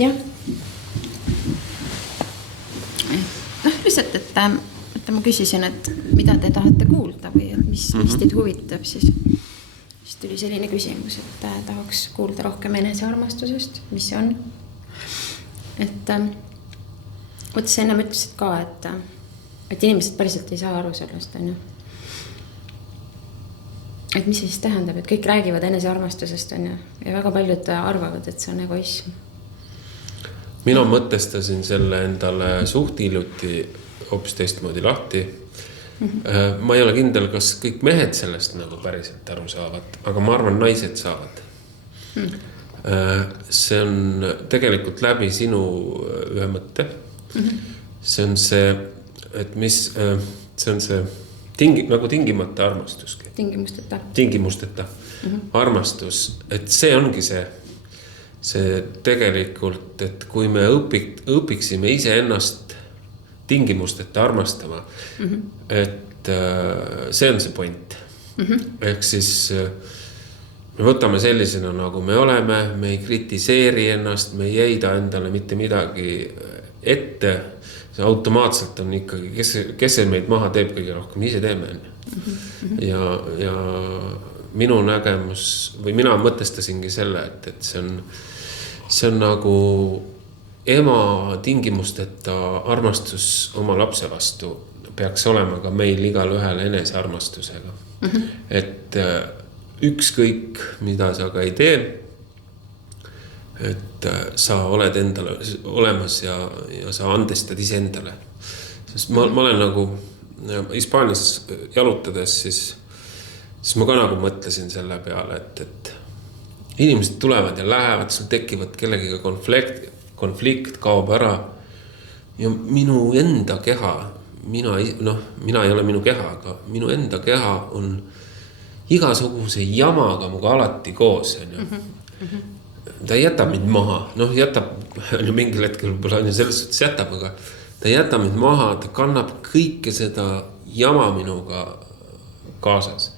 jah. Lihtsalt, et ma küsisin, et mida te tahate kuulda või et mis teid huvitab, siis tuli selline küsimus, et tahaks kuulda rohkem enesearmastusest, mis see on. Et sa enne ütlesid ka, et inimesed päriselt ei saa aru sellest, on ju. Et mis see siis tähendab, et kõik räägivad enesearmastusest, on ju, ja väga paljud arvavad, et see on egoism. Mina mõtestasin selle endale suht hiljuti hoopis teistmoodi lahti. Ma ei ole kindel, kas kõik mehed sellest nagu päriselt aru saavad, aga ma arvan, naised saavad. See on tegelikult läbi sinu ühe mõtte. See on see, et see on see nagu tingimata armastuski. Tingimusteta armastus, et see ongi see tegelikult, et kui me õpiksime ise ennast tingimusteta armastama, et see on see point. Ehk siis me võtame sellisena, nagu me oleme, me ei kritiseeri ennast, me ei heida endale mitte midagi ette. See automaatselt on ikkagi, kes see meid maha teeb kõige rohkem, ise teeme. Ja minu nägemus, või mina mõtestasingi selle, et see on nagu ema tingimusteta armastus oma lapse vastu peaks olema ka meil igal ühel enesearmastusega. Et ükskõik, mida sa ka ei tee, et sa oled endale olemas ja sa andestad ise endale. Sest ma olen nagu Hispaanias jalutades, siis ma ka nagu mõtlesin selle peale, et inimesed tulevad ja lähevad, sul tekivad kellegiga konflikt kaob ära ja minu enda keha, mina ei ole minu keha, aga minu enda keha on igasuguse jamaga muga alati koos. Ta ei jäta mind maha, jätab mingil hetkel selles suhtes jätab, aga ta ei jäta mind maha, ta kannab kõike seda jama minuga kaasas.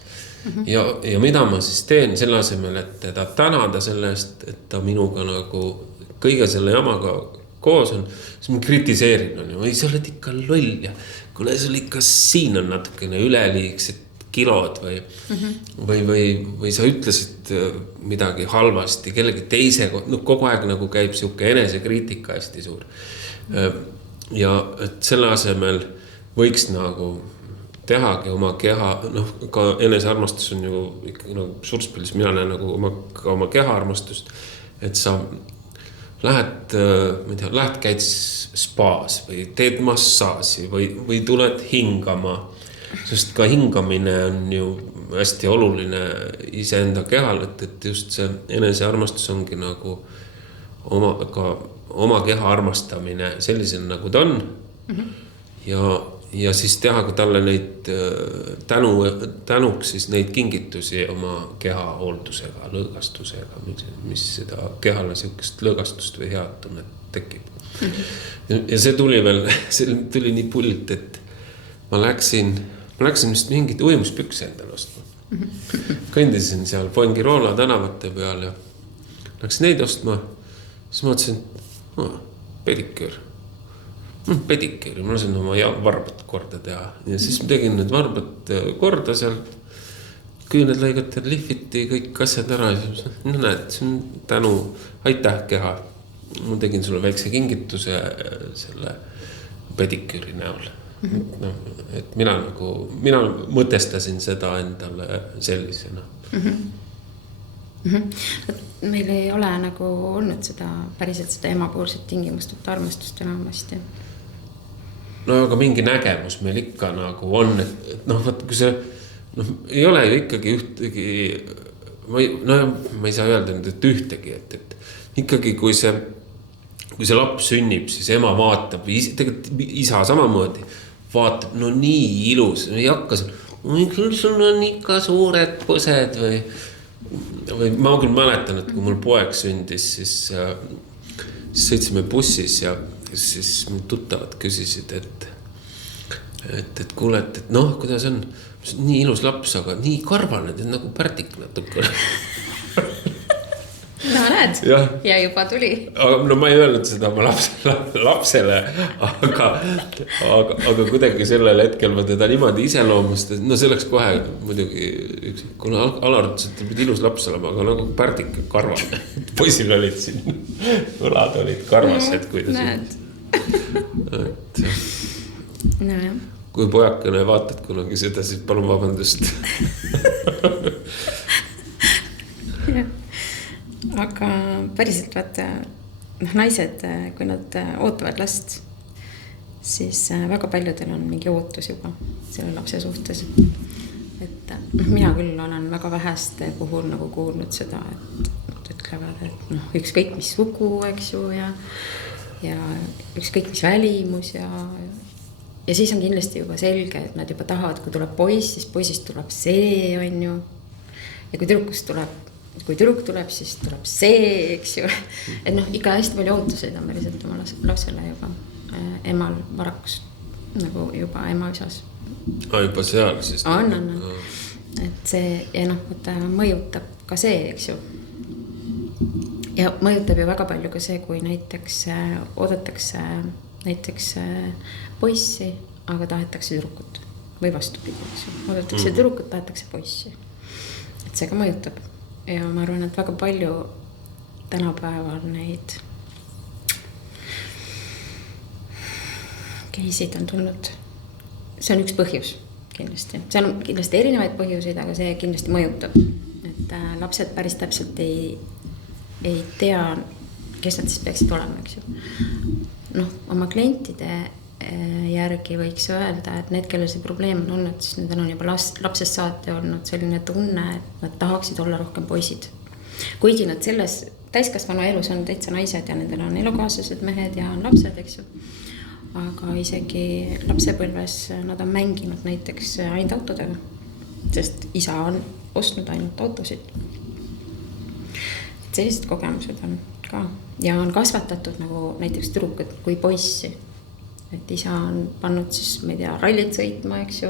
Ja mida ma siis teen selle asemel, et teda tänada selle eest, et ta minuga nagu kõige selle jamaga koos on, siis ma kritiseerin, või sa oled ikka loll ja kuule, sul ikka siin on natukene üleliigsed kilod või sa ütlesid midagi halvasti kellegi teise, kogu aeg nagu käib siuke enesekriitika hästi suur. Ja et selle asemel võiks nagu tehagi oma keha, ka enesearmastus on ju ikka nagu surspillis, mina näen nagu oma keha armastust, et sa lähed käid spaas või teed massaasi või tuled hingama, sest ka hingamine on ju hästi oluline iseenda kehal, et just see enesearmastus ongi nagu oma keha armastamine sellisena nagu ta on ja siis teha ka talle neid tänuks siis neid kingitusi oma keha hooldusega, lõõgastusega, mis seda kehale siukest lõõgastust või head tunnet tekib. Ja see tuli nii pullilt, et ma läksin vist mingid uimuspükse endale ostma. Kõndisin seal Fuengirola tänavate peal ja läksin neid ostma, siis ma mõtlesin, pediküür, ma lasin oma varbad korda teha ja siis ma tegin need varbad korda seal, küüned lõigati, lihviti kõik asjad ära ja siis näed, see on tänu, aitäh keha, ma tegin sulle väikse kingituse selle pediküüri näol. Et mina mõtestasin seda endale sellisena. Meil ei ole nagu olnud päriselt seda emapoolset tingimustut armastust enamasti. No aga mingi nägemus meil ikka nagu on, et vaat kui see ei ole ju ikkagi ühtegi, ma ei saa öelda nüüd, et ühtegi, et ikkagi kui see laps sünnib, siis ema vaatab, tegelikult isa samamoodi vaatab, nii ilus, ei hakka sul on ikka suured põsed või ma küll mäletan, et kui mul poeg sündis, siis sõitsime bussis ja siis tuttavad küsisid, et kuule, et kuidas on, nii ilus laps, aga nii karvane, et nagu pärdik natuke. no näed, ja juba tuli. No ma ei öelnud seda oma lapsele, aga kuidagi sellel hetkel ma teda niimoodi iseloomustasin. No see oleks kohe muidugi kuna Alar ütles, et ta pidi ilus laps olema, aga nagu pärdik karvane. Poisil olid siin, õlad olid karvased, kui ta no jah. Kui pojakene vaatad kunagi seda, siis palun vabandust. Aga päriselt vaata, naised, kui nad ootavad last, siis väga paljudel on mingi ootus juba selle lapse suhtes. Et mina küll olen väga väheste puhul nagu kuulnud seda, et nad ütlevad, et ükskõik mis sugu, eks ju, ja ükskõik mis välimus ja siis on kindlasti juba selge, et nad juba tahavad, kui tuleb poiss, siis poisist tuleb see, on ju. Ja kui tüdruk tuleb, siis tuleb see, eks ju. Et ikka hästi palju ootuseid on päriselt oma lapsele juba emal varakus, nagu juba ema isas. Juba seal siis? On. Et see, ja võtta, mõjutab ka see, eks ju. Ja mõjutab ju väga palju ka see, kui näiteks oodatakse näiteks poissi, aga tahetakse tüdrukut või vastupidi, eks ju. Oodatakse tüdrukut, tahetakse poissi. Et see ka mõjutab. Ja ma arvan, et väga palju tänapäeval neid keisid on tulnud. See on üks põhjus kindlasti. See on kindlasti erinevaid põhjuseid, aga see kindlasti mõjutab. Et lapsed päris täpselt ei tea, kes nad siis peaksid olema, eks ju. Oma klientide järgi võiks öelda, et need, kellel see probleem on olnud, siis nendel on juba lapsest saati olnud selline tunne, et nad tahaksid olla rohkem poisid. Kuigi nad selles täiskasvanu elus on täitsa naised ja nendel on elukaaslased mehed ja on lapsed, eks ju. Aga isegi lapsepõlves nad on mänginud näiteks ainult autodega, sest isa on ostnud ainult autosid. Et sellised kogemused on ka ja on kasvatatud nagu näiteks tüdrukut kui poissi. Et isa on pannud siis, ma ei tea, rallit sõitma, eks ju.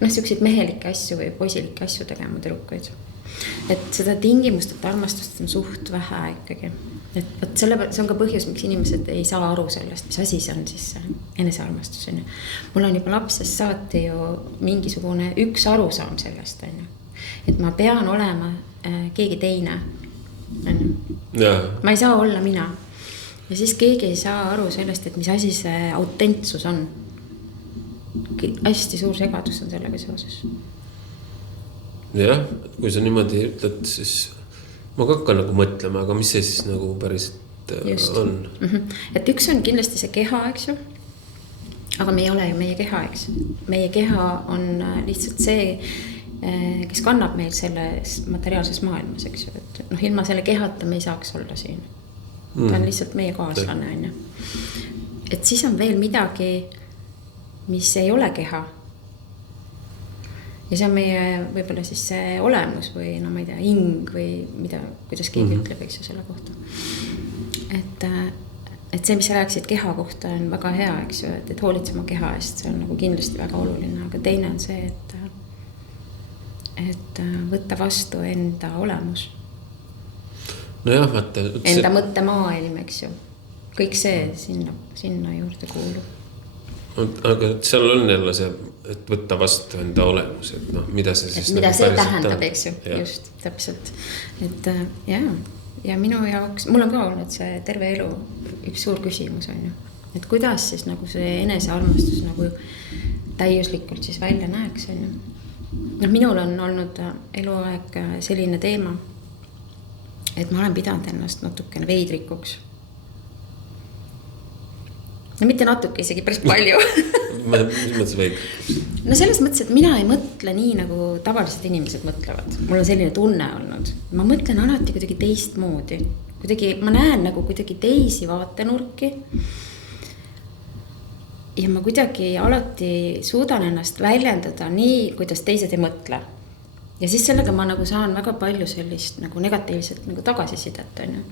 Selliseid mehelikke asju või poisilikke asju tegema tüdrukuid. Et seda tingimust, et armastust on suht vähe ikkagi. Et see on ka põhjus, miks inimesed ei saa aru sellest, mis asi see on siis enesearmastus. Mul on juba lapsest saati ju mingisugune üks arusaam sellest. Et ma pean olema keegi teine. Ma ei saa olla mina. Ja siis keegi ei saa aru sellest, et mis asi see autentsus on. Hästi suur segadus on sellega seoses. Jah, kui sa niimoodi ütled, siis ma ka hakkan nagu mõtlema, aga mis see siis nagu päriselt on? Et üks on kindlasti see keha, eks ju. Aga me ei ole ju meie keha, eks. Meie keha on lihtsalt see, kes kannab meil selles materiaalses maailmas, eks ju. Et, ilma selle kehata me ei saaks olla siin. Ta on lihtsalt meie kaaslane, on ju. Et siis on veel midagi, mis ei ole keha. Ja see on meie võib-olla siis see olemus või ma ei tea, hing või mida, kuidas keegi ütleb, eks ju selle kohta. Et see, mis sa rääkisid keha kohta on väga hea, eks ju, et hoolitsema keha eest, see on nagu kindlasti väga oluline, aga teine on see, et võtta vastu enda olemus. No jah, vaata. Enda mõttemaailm, eks ju. Kõik see sinna juurde kuulub. Aga seal on jälle see, et võtta vastu enda olemus, et mida see siis mida see tähendab, eks ju, just, täpselt. Et ja minu jaoks, mul on ka olnud see terve elu üks suur küsimus, on ju. Et kuidas siis nagu see enesearmastus nagu täiuslikult siis välja näeks, on ju. Minul on olnud eluaeg selline teema, et ma olen pidanud ennast natukene veidrikuks. Mitte natuke, isegi päris palju. Mis mõttes veidrikuks? Selles mõttes, et mina ei mõtle nii, nagu tavalised inimesed mõtlevad. Mul on selline tunne olnud. Ma mõtlen alati kuidagi teistmoodi. Ma näen nagu kuidagi teisi vaatenurki. Ja ma kuidagi alati suudan ennast väljendada nii, kuidas teised ei mõtle. Ja siis sellega ma nagu saan väga palju sellist nagu negatiivset nagu tagasisidet, on ju.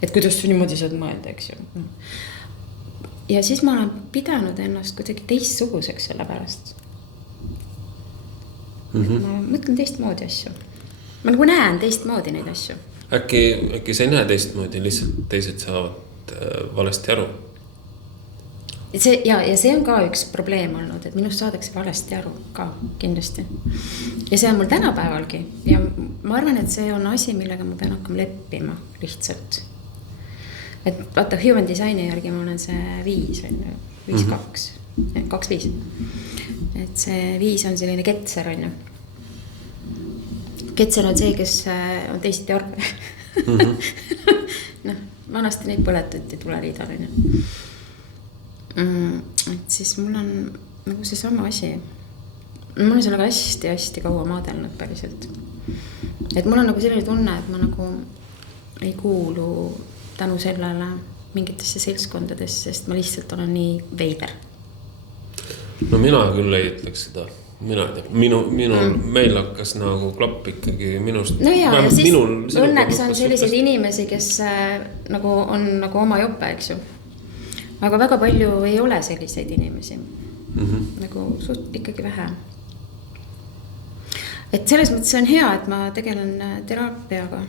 Et kuidas sa niimoodi saad mõelda, eks ju. Ja siis ma olen pidanud ennast kuidagi teistsuguseks selle pärast. Ma mõtlen teistmoodi asju. Ma nagu näen teistmoodi neid asju. äkki sa ei näe teistmoodi, lihtsalt teised saavad valesti aru. Ja see on ka üks probleem olnud, et minust saadakse valesti aru ka kindlasti. Ja see on mul tänapäevalgi ja ma arvan, et see on asi, millega ma pean hakkama leppima lihtsalt. Et vaata, human designi järgi ma olen see 5, 5-2, 2-5. Et see 5 on selline ketser, on ju. Ketser on see, kes on teisiti arve. Noh, vanasti neid põletati tuleliidal, on ju. Et siis mul on nagu see sama asi. Mul on sellega hästi kaua maadelnud päriselt. Et mul on nagu selline tunne, et ma nagu ei kuulu tänu sellele mingitesse seltskondadesse, sest ma lihtsalt olen nii veider. No mina küll ei ütleks seda. Minu meil hakkas nagu klapp ikkagi minust. No ja siis õnneks on selliseid inimesi, kes nagu on nagu oma jope, eks ju. Aga väga palju ei ole selliseid inimesi. Nagu suht ikkagi vähe. Et selles mõttes on hea, et ma tegelen teraapiaga.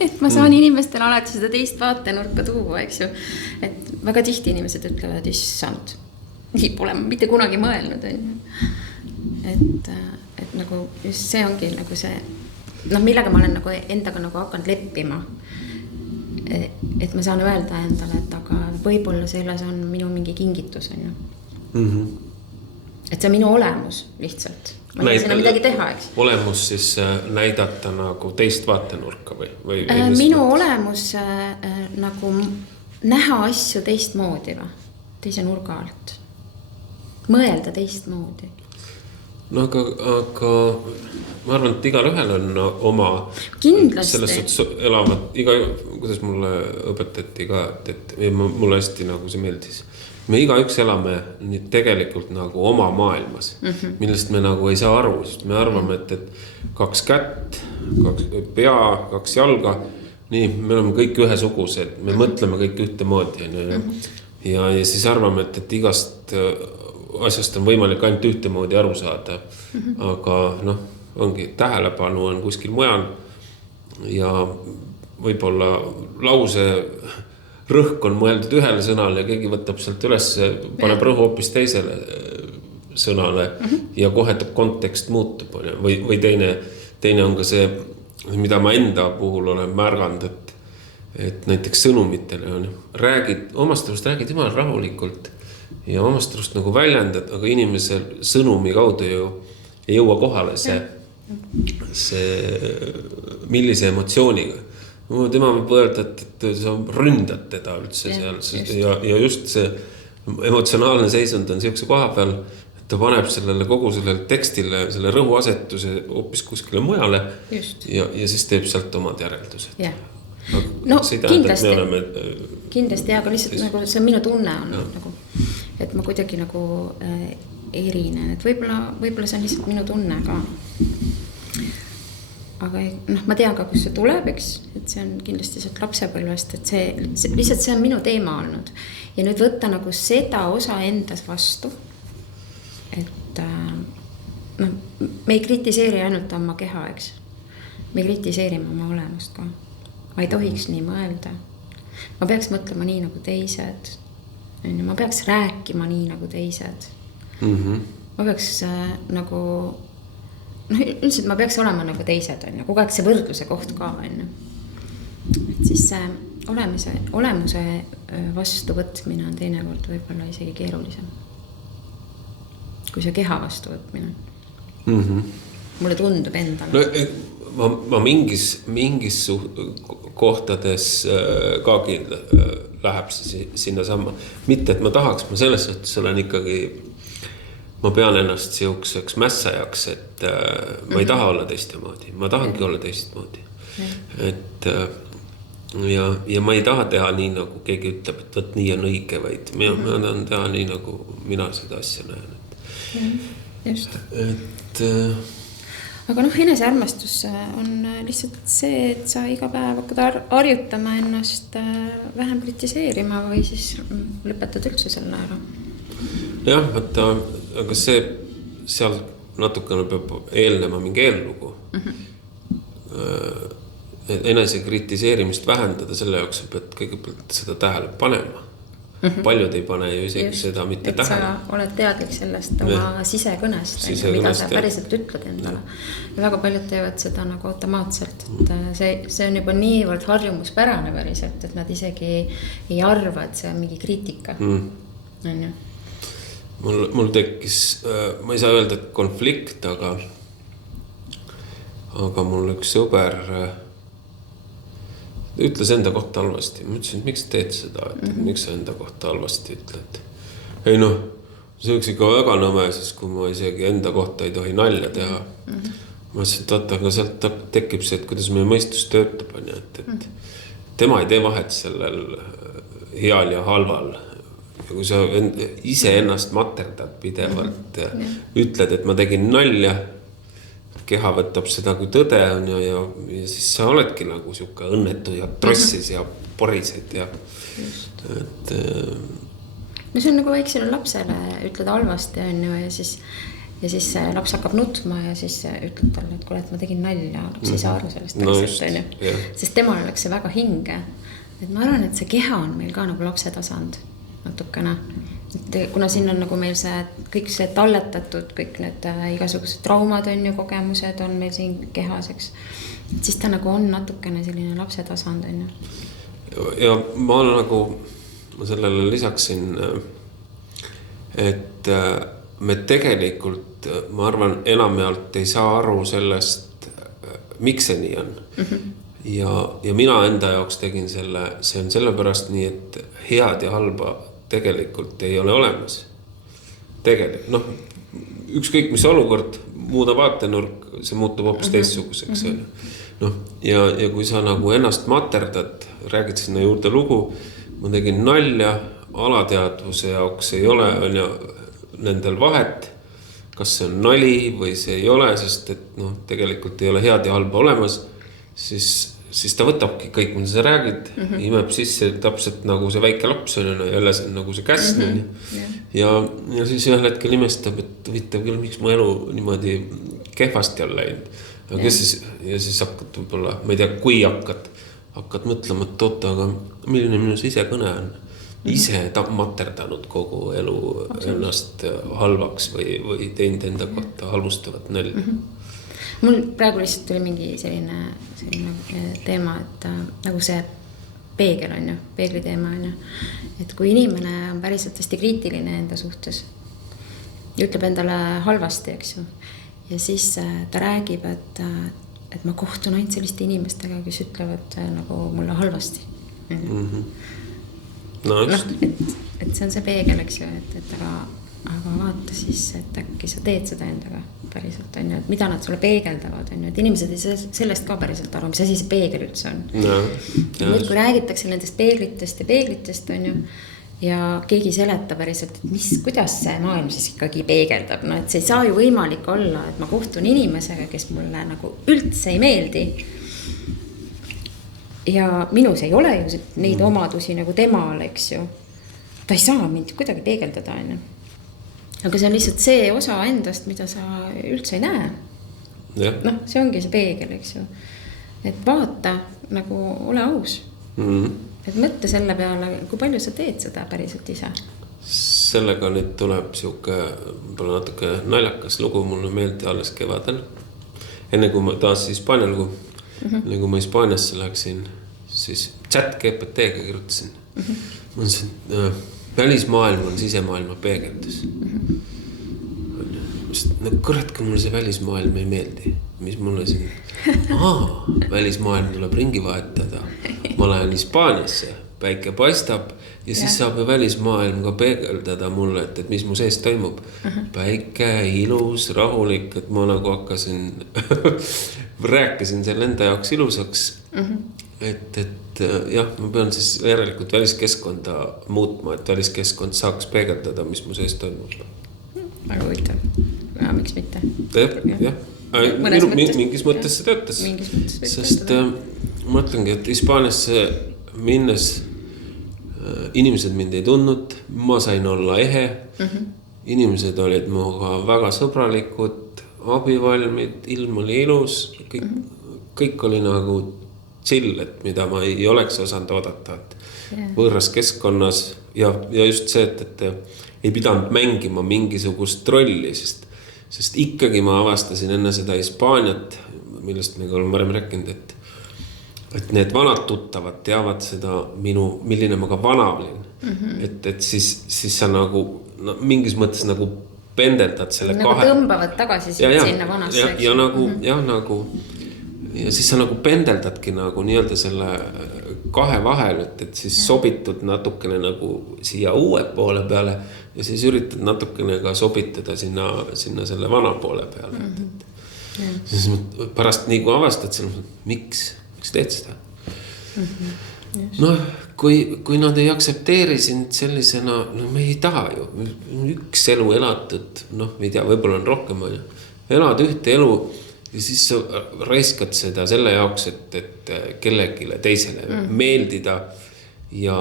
Et ma saan inimestele alati seda teist vaatenurka tuua, eks ju. Et väga tihti inimesed ütlevad, issand, nii pole ma mitte kunagi mõelnud. Et nagu just see ongi nagu see, no millega ma olen nagu endaga nagu hakanud leppima. Et ma saan öelda endale, et aga võib-olla selles on minu mingi kingitus, on ju. Et see on minu olemus lihtsalt. Ma ei saa midagi teha, eks. Olemus siis näidata nagu teist vaatenurka või minu olemus nagu näha asju teistmoodi või, teise nurga alt. Mõelda teistmoodi. No aga ma arvan, et igal ühel on oma kindlasti selles suhtes elavad, kuidas mulle õpetati ka, et mulle hästi nagu see meeldis. Me igaüks elame nüüd tegelikult nagu oma maailmas, millest me nagu ei saa aru, sest me arvame, et 2 kätt, 2 pea, 2 jalga, nii, me oleme kõik ühesugused, me mõtleme kõik ühtemoodi. Ja siis arvame, et igast asjast on võimalik ainult ühtemoodi aru saada, aga noh, ongi tähelepanu on kuskil mujal ja võib-olla lause rõhk on mõeldud ühele sõnale ja keegi võtab sealt üles, paneb rõhu hoopis teisele sõnale ja kohe kontekst muutub. Või teine on ka see, mida ma enda puhul olen märganud, et näiteks sõnumitele on omastarust räägid jumal rahulikult ja omastarust nagu väljendad, aga inimesel sõnumi kaudu ju ei jõua kohale see millise emotsiooniga. Tema võib öelda, et sa ründad teda üldse seal ja just see emotsionaalne seisund on siukse koha peal, et ta paneb sellele kogu sellele tekstile selle rõhuasetuse hoopis kuskile mujale ja siis teeb sealt omad järeldused. No kindlasti, aga lihtsalt nagu see on minu tunne on nagu, et ma kuidagi nagu erinen, et võib-olla see on lihtsalt minu tunne ka. Aga noh, ma tean ka, kus see tuleb, eks, et see on kindlasti sealt lapsepõlvest, et lihtsalt see on minu teema olnud. Ja nüüd võtta nagu seda osa endas vastu, et me ei kritiseeri ainult oma keha, eks. Me kritiseerime oma olemust ka. Ma ei tohiks nii mõelda. Ma peaks mõtlema nii nagu teised. Ma peaks rääkima nii nagu teised. Ma peaks nagu üldiselt ma peaks olema nagu teised, on ju, kogu aeg see võrdluse koht ka, on ju. Et siis see olemuse vastu võtmine on teinekord võib-olla isegi keerulisem. Kui see keha vastu võtmine. Mulle tundub endale. No, ma mingis kohtades ka läheb sinna samma. Mitte, et ma tahaks, ma selles suhtes olen ikkagi ma pean ennast siukseks mässajaks, et ma ei taha olla teistmoodi. Ma tahangi olla teistmoodi. Et ja ma ei taha teha nii, nagu keegi ütleb, et võt nii on õige, vaid ma tahan teha nii, nagu mina seda asja näen. Just. Aga enesearmastus on lihtsalt see, et sa iga päev hakkad harjutama ennast vähem kritiseerima või siis lõpetad üldse selle ära. Jah, aga seal natukene peab eelnema mingi eellugu. enese kritiseerimist vähendada, selle jaoks sa pead kõigepealt seda tähele panema. Paljud ei pane ju isegi seda mitte tähele. Sa oled teadlik sellest oma sisekõnest, mida sa päriselt ütled endale. Ja väga paljud teevad seda nagu automaatselt. Et see on juba niivõrd harjumuspärane päriselt, et nad isegi ei arva, et see on mingi kriitika. On ju? Mul tekkis, ma ei saa öelda, et konflikt, aga mul üks sõber ütles enda kohta halvasti. Ma ütlesin, et miks teed seda, et miks sa enda kohta halvasti ütled. Ei noh, see oleks ikka väga nõme, siis kui ma isegi enda kohta ei tohi nalja teha. Ma ütlesin, et vaata, aga sealt tekib see, et kuidas meie mõistus töötab, et tema ei tee vahet sellel heal ja halval. Ja kui sa ise ennast materdad pidevalt, ütled, et ma tegin nalja, keha võtab seda kui tõde on ja siis sa oledki nagu siuke õnnetu ja trossis ja porised ja et no see on nagu väiksele lapsele ütled halvasti on ju ja siis laps hakkab nutma ja siis ütled talle, et kuule, et ma tegin nalja, laps ei saa aru sellest päriselt on ju, sest temal oleks see väga hinge, et ma arvan, et see keha on meil ka nagu lapse tasand natukene. Et kuna siin on nagu meil kõik see talletatud, kõik need igasugused traumad on ju, kogemused on meil siin kehas, eks. Siis ta nagu on natukene selline lapse tasand on ju. Ja ma sellele lisaksin, et me tegelikult, ma arvan, enamjaolt ei saa aru sellest, miks see nii on. Ja mina enda jaoks tegin selle, see on sellepärast nii, et head ja halba tegelikult ei ole olemas. Tegelikult, ükskõik mis olukord, muuda vaatenurk, see muutub hoopis teistsuguseks. Ja kui sa nagu ennast materdad, räägid sinna juurde lugu, ma tegin nalja, alateadvuse jaoks ei ole nendel vahet, kas see on nali või see ei ole, sest et tegelikult ei ole head ja halba olemas, siis ta võtabki kõik, mida sa räägid, imeb sisse täpselt nagu see väike laps on jälle see, nagu see käsn on. Ja siis ühel hetkel imestab, et huvitav küll, miks mu elu niimoodi kehvasti on läinud. Ja siis hakkad võib-olla, ma ei tea, kui hakkad mõtlema, et oota, aga milline minu sisekõne on. Ise materdanud kogu elu ennast halvaks või teinud enda kohta halvustavat nälja. Mul praegu lihtsalt tuli mingi selline teema, et nagu see peegel on ju, peegli teema on ju. Et kui inimene on päriselt hästi kriitiline enda suhtes ja ütleb endale halvasti, eks ju. Ja siis ta räägib, et ma kohtun ainult selliste inimestega, kes ütlevad nagu mulle halvasti. No just. Et see on see peegel, eks ju, et aga vaata siis, et äkki sa teed seda endaga päriselt on ju, et mida nad sulle peegeldavad on ju, et inimesed ei sellest ka päriselt aru, mis asi see peegel üldse on. Nüüd kui räägitakse nendest peeglitest on ju ja keegi seleta päriselt, et kuidas see maailm siis ikkagi peegeldab, et see ei saa ju võimalik olla, et ma kohtun inimesega, kes mulle nagu üldse ei meeldi ja minus ei ole ju neid omadusi nagu temal, eks ju, ta ei saa mind kuidagi peegeldada on ju. Aga see on lihtsalt see osa endast, mida sa üldse ei näe. See ongi see peegel, eks ju. Et vaata, nagu ole aus. Et mõtle selle peale, kui palju sa teed seda päriselt ise. Sellega nüüd tuleb siuke natuke naljakas lugu, mulle meeldi alles kevadel. Enne kui ma taas Hispaanial, enne kui ma Hispaaniasse läksin, siis chat GPT-ga kirjutasin. Ma ütlesin, välismaailm on sisemaailma peegeldus. Kurat, kui mulle see välismaailm ei meeldi, mis mulle siin, välismaailm tuleb ringi vahetada. Ma lähen Hispaaniasse, päike paistab ja siis saab ju välismaailm ka peegeldada mulle, et mis mu sees toimub. Päike, ilus, rahulik, et ma nagu hakkasin, rääkisin selle enda jaoks ilusaks. Et jah, ma pean siis järelikult väliskeskkonda muutma, et väliskeskkond saaks peegeldada, mis mu sees toimub. Väga huvitav. Ja miks mitte? Jah. Mingis mõttes see töötas. Sest ma ütlengi, et Hispaaniasse minnes inimesed mind ei tundnud, ma sain olla ehe. Inimesed olid minuga väga sõbralikud, abivalmid, ilm oli ilus, kõik oli nagu chill, et mida ma ei oleks osanud oodata, et võõras keskkonnas ja just see, et ei pidanud mängima mingisugust rolli, sest ikkagi ma avastasin enne seda Hispaaniat, millest me oleme varem rääkinud, et need vanad tuttavad teavad seda milline ma ka vana olin. Et siis sa nagu mingis mõttes nagu pendeldad selle nagu tõmbavad tagasi sinna vanasse. Ja siis sa nagu pendeldadki nagu nii-öelda selle kahe vahel, et siis sobitud natukene nagu siia uue poole peale ja siis üritad natukene ka sobitada sinna selle vana poole peale. Siis pärast nii kui avastad selle, miks teed seda? Kui nad ei aktsepteeri sind sellisena, me ei taha ju, üks elu elatud, me ei tea, võib-olla on rohkem, elad ühte elu ja siis sa raiskad seda selle jaoks, et kellegile teisele meeldida ja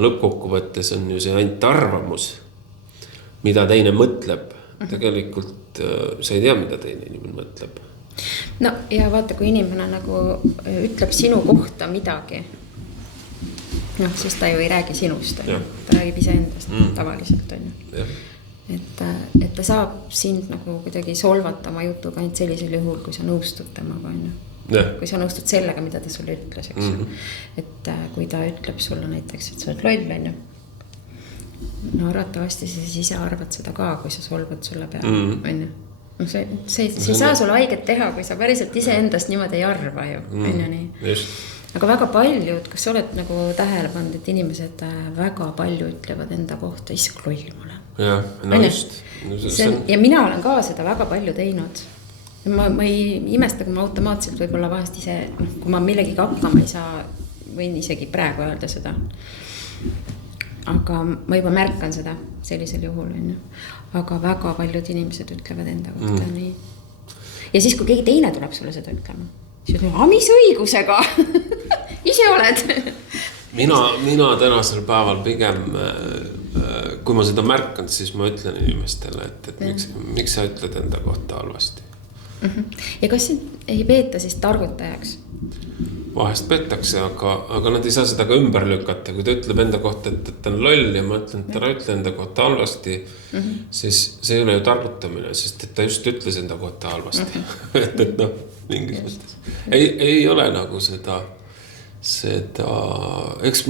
lõppkokkuvõttes on ju see ainult arvamus, mida teine mõtleb. Tegelikult sa ei tea, mida teine inimene mõtleb. No ja vaata, kui inimene nagu ütleb sinu kohta midagi, siis ta ju ei räägi sinust, ta räägib iseendast tavaliselt, on ju. Et ta saab sind nagu kuidagi solvata oma jutuga ainult sellisel juhul, kui sa nõustud temaga, on ju. Kui sa nõustud sellega, mida ta sulle ütles, eks. Et kui ta ütleb sulle näiteks, et sa oled loll, on ju. No arvatavasti sa siis ise arvad seda ka, kui sa solvad sulle peale, on ju. See ei saa sulle haiget teha, kui sa päriselt iseendast niimoodi ei arva ju, on ju nii. Aga väga paljud, kas sa oled nagu tähele pannud, et inimesed väga palju ütlevad enda kohta, issand loll mulle. Ja mina olen ka seda väga palju teinud. Ma ei imesta, kui ma automaatselt võib-olla vahest ise, kui ma millegiga hakkama ei saa, võin isegi praegu öelda seda. Aga ma juba märkan seda sellisel juhul, on ju. Aga väga paljud inimesed ütlevad enda kohta nii. Ja siis, kui keegi teine tuleb sulle seda ütlema, siis ütlema, mis õigusega? Ise oled. Mina tänasel päeval pigem, kui ma seda märkand, siis ma ütlen inimestele, et miks sa ütled enda kohta halvasti. Ja kas ei peeta siis targutajaks? Vahest peetakse, aga nad ei saa seda ka ümber lükata. Kui ta ütleb enda kohta, et ta on loll ja ma ütlen, et ta ütle enda kohta halvasti, siis see ei ole ju targutamine, sest et ta just ütles enda kohta halvasti. Et mingis mõttes. Ei ole nagu seda, eks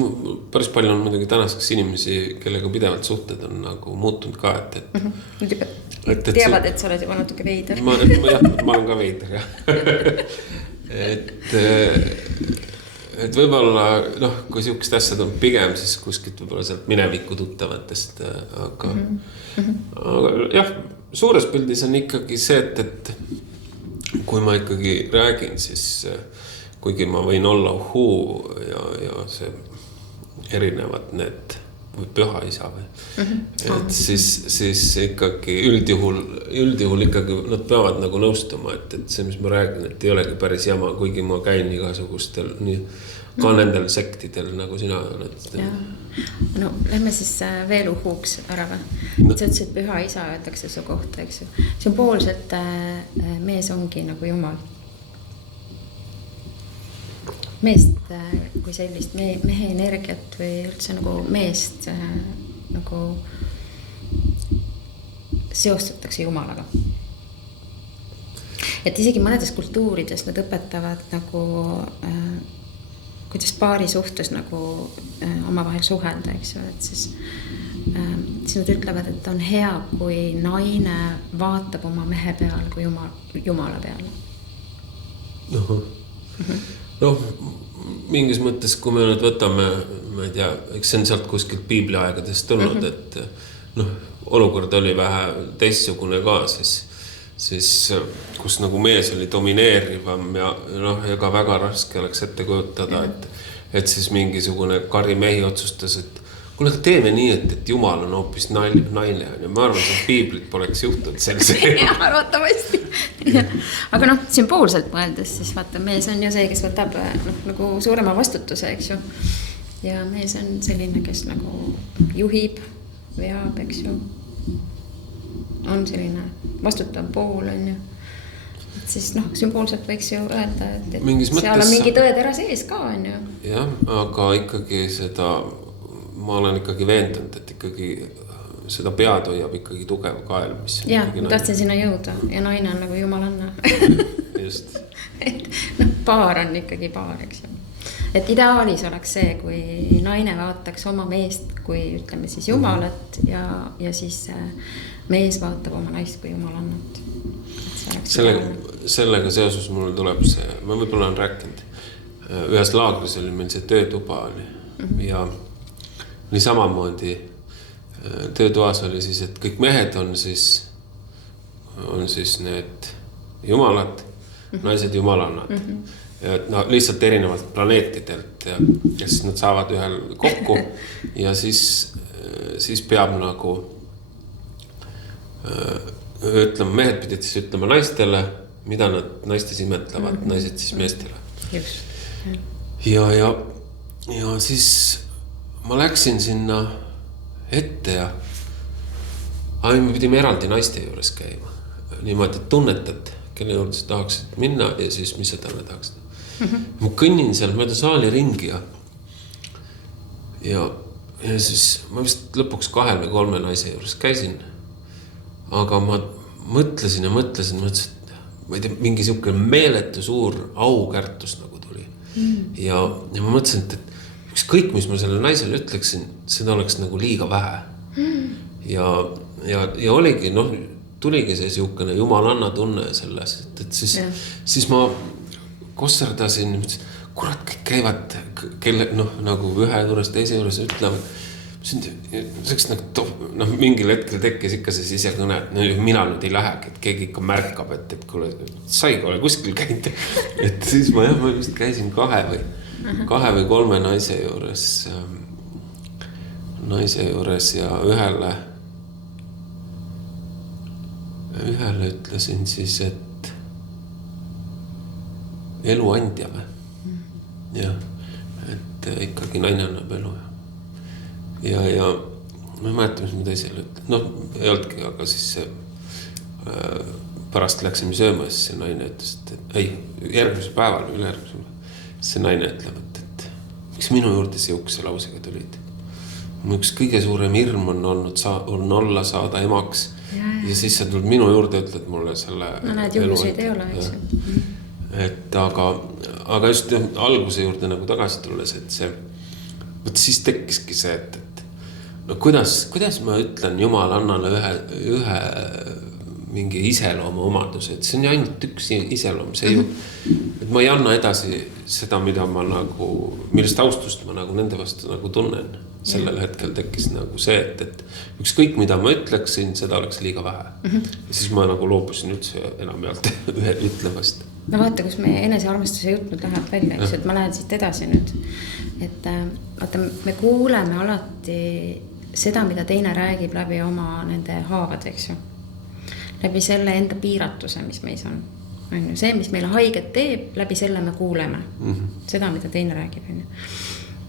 päris palju on muidugi tänaseks inimesi, kellega pidevalt suhted on nagu muutunud ka, et teavad, et sa oled juba natuke veider. Ma olen ka veider, jah. Et võib-olla, kui siukest asjad on pigem, siis kuskilt võib-olla sealt mineviku tuttavatest, aga jah, suures pildis on ikkagi see, et kui ma ikkagi räägin, siis kuigi ma võin olla uhuu ja see erinevad need või püha isa või, et siis ikkagi üldjuhul ikkagi nad peavad nagu nõustuma, et see, mis ma räägin, et ei olegi päris jama, kuigi ma käin igasugustel ka nendel sektidel, nagu sina oled. No, lähme siis veel uhuuks ära või? Sa ütlesid, püha isa öeldakse su kohta, eks ju. Sümboolselt mees ongi nagu jumal. Meest kui sellist mehe energiat või üldse nagu meest nagu seostatakse jumalaga. Et isegi mõnedes kultuurides nad õpetavad nagu kuidas paari suhtes nagu omavahel suhelda, eks ju, et siis nad ütlevad, et on hea, kui naine vaatab oma mehe peale kui jumala peale. Mingis mõttes, kui me nüüd võtame, ma ei tea, eks see on sealt kuskilt piibliaegadest tulnud, et olukord oli vähe teistsugune ka, siis kus nagu mees oli domineerivam ja ega väga raske oleks ette kujutada, et siis mingisugune karimehi otsustas, et kuule, teeme nii, et jumal on hoopis naine. Ja ma arvan, et piiblit poleks juhtunud sellise. Arvatavasti. Aga sümboolselt mõeldes, siis vaata, mees on ju see, kes võtab nagu suurema vastutuse, eks ju. Ja mees on selline, kes nagu juhib, veab, eks ju. On selline vastutav pool, on ju. et siis noh, sümboolselt võiks ju öelda, et Mingis seal mõttes on mingi tõetera sees ka, on ju. Jah, aga ikkagi seda, ma olen ikkagi veendunud, et ikkagi seda pead hoiab ikkagi tugev kael, mis on Jah, ikkagi ma tahtsin sinna jõuda ja naine on nagu jumalanna. Just. Et noh, paar on ikkagi paar, eks ju. Et ideaalis oleks see, kui naine vaataks oma meest, kui ütleme siis jumalat ja siis mees vaatab oma naist kui jumalannat. Sellega seoses mul tuleb see, ma võib-olla olen rääkinud, ühes laagris oli meil see töötuba oli ja oli samamoodi töötoas oli siis, et kõik mehed on siis need jumalad, naised jumalannad. Ja no, lihtsalt erinevalt planeetidelt ja siis nad saavad ühel kokku ja siis peab nagu ütlema, mehed pidid siis ütlema naistele, mida nad naistes imetlevad, naised siis meestele. Just. Ja siis ma läksin sinna ette ja me pidime eraldi naiste juures käima. Niimoodi, et tunnetad, kelle juurde sa tahaksid minna ja siis mis sa talle tahaksid. Ma kõnnin seal mööda saali ringi ja siis ma vist lõpuks 2 või 3 naise juures käisin. Aga ma mõtlesin, et ma ei tea, mingi siuke meeletu suur aukärtus nagu tuli. Ja ma mõtlesin, et ükskõik, mis ma selle naisele ütleksin, seda oleks nagu liiga vähe. Ja oligi, noh, tuligi see siukene jumalanna tunne selles, et siis ma kosserdasin, kurat, kõik käivad, kelle, noh, nagu ühe juures, teise juures ütlevad. Noh, mingil hetkel tekkis ikka see sisekõne, et no, mina nüüd ei lähegi, et keegi ikka märkab, et kuule, saigi ole kuskil käinud. Et siis ma vist käisin 2 või 3 naise juures ja ühele ütlesin siis, et eluandja või? Jah, et ikkagi naine annab elu. Ja ma ei mäleta, mis ma teisele ütlen. Noh, ei oldki, aga siis pärast läksime sööma, siis see naine ütles, et järgmisel päeval, ülejärgmisel see naine ütleb, et miks minu juurde siukse lausega tulid? Mu üks kõige suurem hirm on olla saada emaks ja siis sa tuled minu juurde, ütled mulle selle no näed, juhuseid ei ole, eks ju. Et aga just alguse juurde nagu tagasi tulles, et see, võt siis tekkiski see, et no kuidas ma ütlen jumalannale ühe mingi iseloomu omaduse, et see on ju ainult üks iseloom, see ju, et ma ei anna edasi seda, mida ma nagu, millest austust ma nagu nende vastu nagu tunnen. Sellel hetkel tekkis nagu see, et ükskõik, mida ma ütleksin, seda oleks liiga vähe. Ja siis ma nagu loobusin üldse enam jaalt ütlemast. No vaata, kus meie enesearmastuse jutt nüüd läheb välja, eks, et ma lähen siit edasi nüüd. Et vaata, me kuuleme alati seda, mida teine räägib läbi oma nende haavad, eks ju. Läbi selle enda piiratuse, mis meis on. See, mis meile haiget teeb, läbi selle me kuuleme. Seda, mida teine räägib.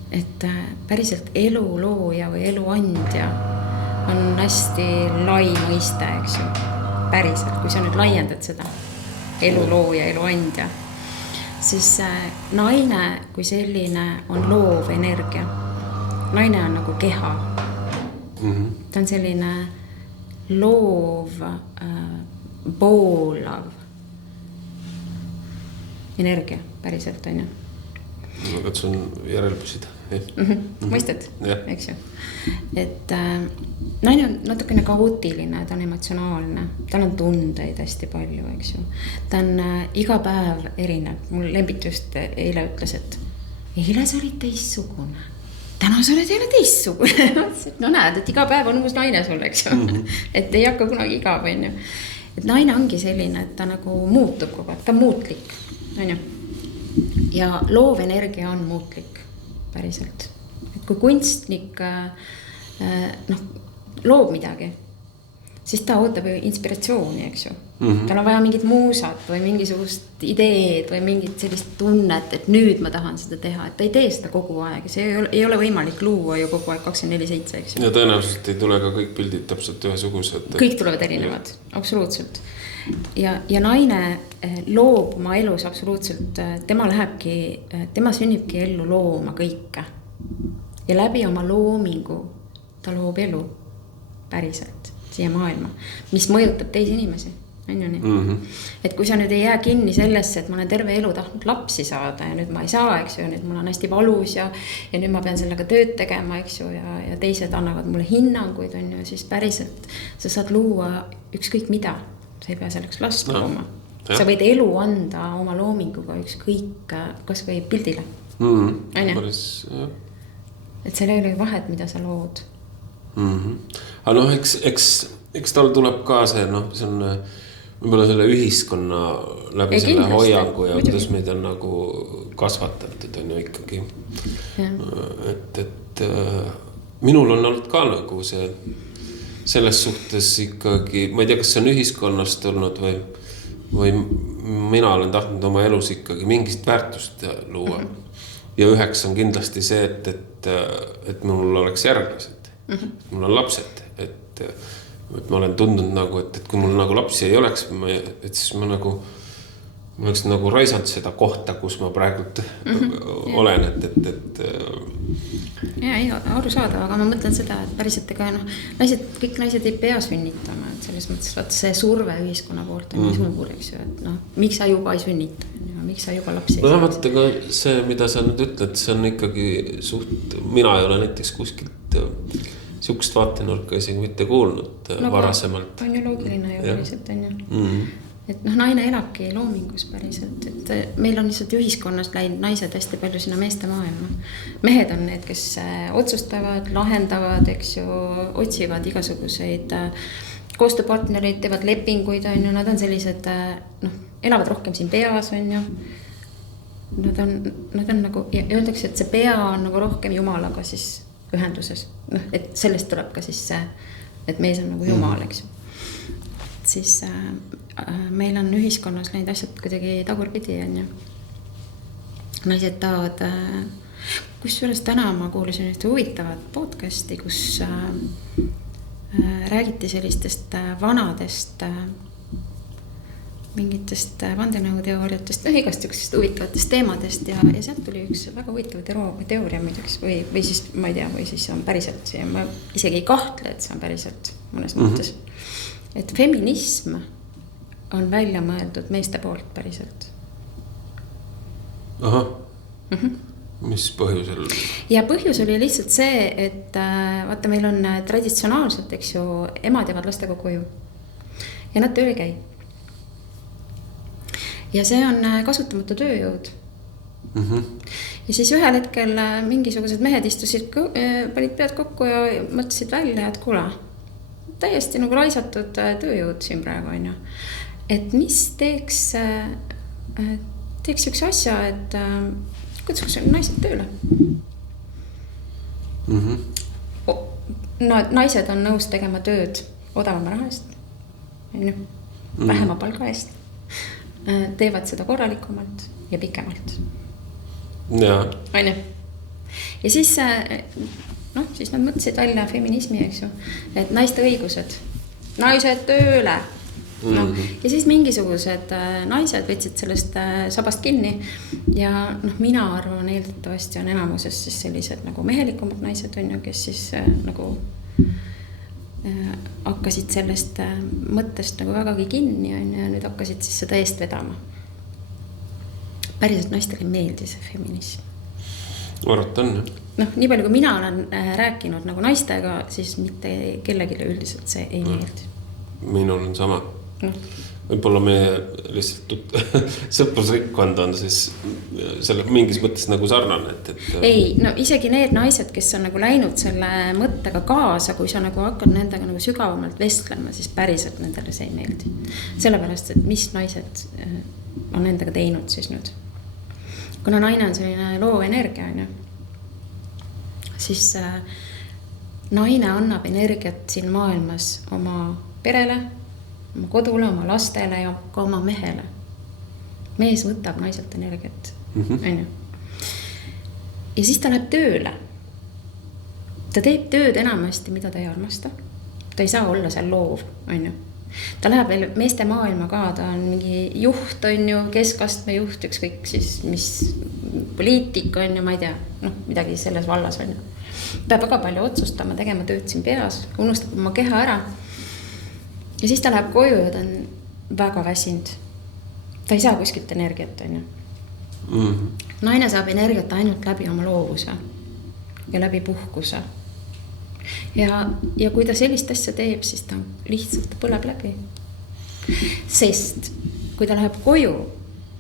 Et päriselt elulooja või eluandja on hästi lai mõiste, eks ju. Päriselt, kui sa nüüd laiendad seda elulooja, eluandja, siis naine kui selline on loov energia. Naine on nagu keha. Ta on selline loov, poolav energia päriselt on ju. Ma katsun järel püsida. Mõistad, eks ju. Et naine on natukene kaootiline, ta on emotsionaalne, tal on tundeid hästi palju, eks ju. Ta on iga päev erinev. Mul lembit just eile ütles, et eile sa olid teissugune. Täna sa oled jälle teissugune. No näed, et iga päev on uus naine sul, eks ju. Et ei hakka kunagi igav, on ju. Et naine ongi selline, et ta nagu muutub kogu aeg, ta on muutlik, on ju. Ja loov energia on muutlik päriselt. Et kui kunstnik loob midagi, siis ta ootab ju inspiratsiooni, eks ju. tal on vaja mingit muusat või mingisugust ideed või mingit sellist tunnet, et nüüd ma tahan seda teha, et ta ei tee seda kogu aeg. See ei ole võimalik luua ju kogu aeg 24/7, eks ju. Ja tõenäoliselt ei tule ka kõik pildid täpselt ühesugused. Kõik tulevad erinevad, absoluutselt. Ja naine loob oma elus absoluutselt, tema sünnibki ellu looma kõike. Ja läbi oma loomingu ta loob elu päriselt siia maailma, mis mõjutab teisi inimesi. On ju nii? Et kui sa nüüd ei jää kinni sellesse, et ma olen terve elu tahtnud lapsi saada ja nüüd ma ei saa, eks ju, nüüd mul on hästi valus ja nüüd ma pean sellega tööd tegema, eks ju, ja teised annavad mulle hinnanguid, on ju, siis päriselt sa saad luua ükskõik mida. Sa ei pea selleks last looma. Sa võid elu anda oma loominguga ükskõik, kas või pildile. Et seal ei ole vahet, mida sa lood. Aga noh, eks tal tuleb ka see, see on võib-olla selle ühiskonna läbi ei, selle hoiangu ja kuidas meid on nagu kasvatatud on ju ikkagi. Et minul on olnud ka nagu see selles suhtes ikkagi, ma ei tea, kas see on ühiskonnast tulnud või mina olen tahtnud oma elus ikkagi mingist väärtust luua. Ja üheks on kindlasti see, et mul oleks järglased, mul on lapsed, et ma olen tundnud nagu, et kui mul nagu lapsi ei oleks, et siis ma oleks nagu raisanud seda kohta, kus ma praegult olen, et ja ei, aru saada, aga ma mõtlen seda, et päriselt ega kõik naised ei pea sünnitama, et selles mõttes see surve ühiskonna poolt on nii suur, eks ju, et miks sa juba ei sünnita, miks sa juba lapsi ei saa. Vähemalt ega see, mida sa nüüd ütled, see on ikkagi mina ei ole näiteks kuskilt sihukest vaatenurka isegi mitte kuulnud varasemalt. On ju loogiline ju päriselt, on ju. Et naine elabki loomingus päriselt, et meil on lihtsalt ühiskonnast läinud naised hästi palju sinna meeste maailma. Mehed on need, kes otsustavad, lahendavad, eks ju, otsivad igasuguseid koostööpartnereid, teevad lepinguid, on ju, nad on sellised, elavad rohkem siin peas, on ju. Nad on nagu, öeldakse, et see pea on nagu rohkem Jumalaga siis ühenduses. Et sellest tuleb ka siis see, et mees on nagu Jumal, eks ju. Siis meil on ühiskonnas läinud asjad kuidagi tagurpidi, on ju. Naised tahavad, kusjuures täna ma kuulasin ühte huvitavat podcasti, kus räägiti sellistest vanadest mingitest vandenõuteooriatest, igast üksteist huvitavatest teemadest ja sealt tuli üks väga huvitav teooria muideks või siis ma ei tea, või siis on päriselt ja ma isegi ei kahtle, et see on päriselt mõnes mõttes. Et feminism on välja mõeldud meeste poolt päriselt. Aha. Mis põhjusel? Ja põhjus oli lihtsalt see, et vaata, meil on traditsionaalselt, eks ju, emad jäävad lastega koju ja nad tööl ei käi. Ja see on kasutamatu tööjõud. Ja siis ühel hetkel mingisugused mehed istusid, panid pead kokku ja mõtlesid välja, et kuule, täiesti nagu raisatud tööjõud siin praegu, on ju. Et mis teeks üks asja, et kutsuks naised tööle. Naised on nõus tegema tööd odavama raha eest, vähema palga eest. Teevad seda korralikumalt ja pikemalt. Ja. On ju? Ja siis nad mõtlesid välja feminismi, eks ju, et naiste õigused, naised tööle. Ja siis mingisugused naised võtsid sellest sabast kinni ja mina arvan, eeldatavasti on enamuses siis sellised nagu mehelikumad naised on ju, kes siis nagu hakkasid sellest mõttest nagu vägagi kinni on ja nüüd hakkasid siis seda eest vedama. Päriselt naistele ei meeldi see feminism. Arvat on, jah? Nii palju kui mina olen rääkinud nagu naistega, siis mitte kellegile üldiselt see ei meeldi. Minul on sama. Võib-olla meie lihtsalt sõprusrikkond on siis selle mingis mõttes nagu sarnane. Ei, isegi need naised, kes on nagu läinud selle mõttega kaasa, kui sa nagu hakkad nendega nagu sügavamalt vestlema, siis päriselt nendele see ei meeldi. Sellepärast, et mis naised on nendega teinud siis nüüd. Kuna naine on selline loo energia, siis naine annab energiat siin maailmas oma perele, oma kodule, oma lastele ja ka oma mehele. Mees võtab naiselt energiat. On ju? Ja siis ta läheb tööle. Ta teeb tööd enamasti, mida ta ei armasta. Ta ei saa olla seal loov, on ju. Ta läheb veel meeste maailma ka, ta on mingi juht, on ju, keskastme juht, ükskõik siis, mis poliitik on ju, ma ei tea, midagi selles vallas on ju. Peab väga palju otsustama, tegema tööd siin peas, unustab oma keha ära. Ja siis ta läheb koju ja ta on väga väsinud. Ta ei saa kuskilt energiat, on ju. Naine saab energiat ainult läbi oma loovuse ja läbi puhkuse. Ja kui ta sellist asja teeb, siis ta lihtsalt põleb läbi. Sest kui ta läheb koju,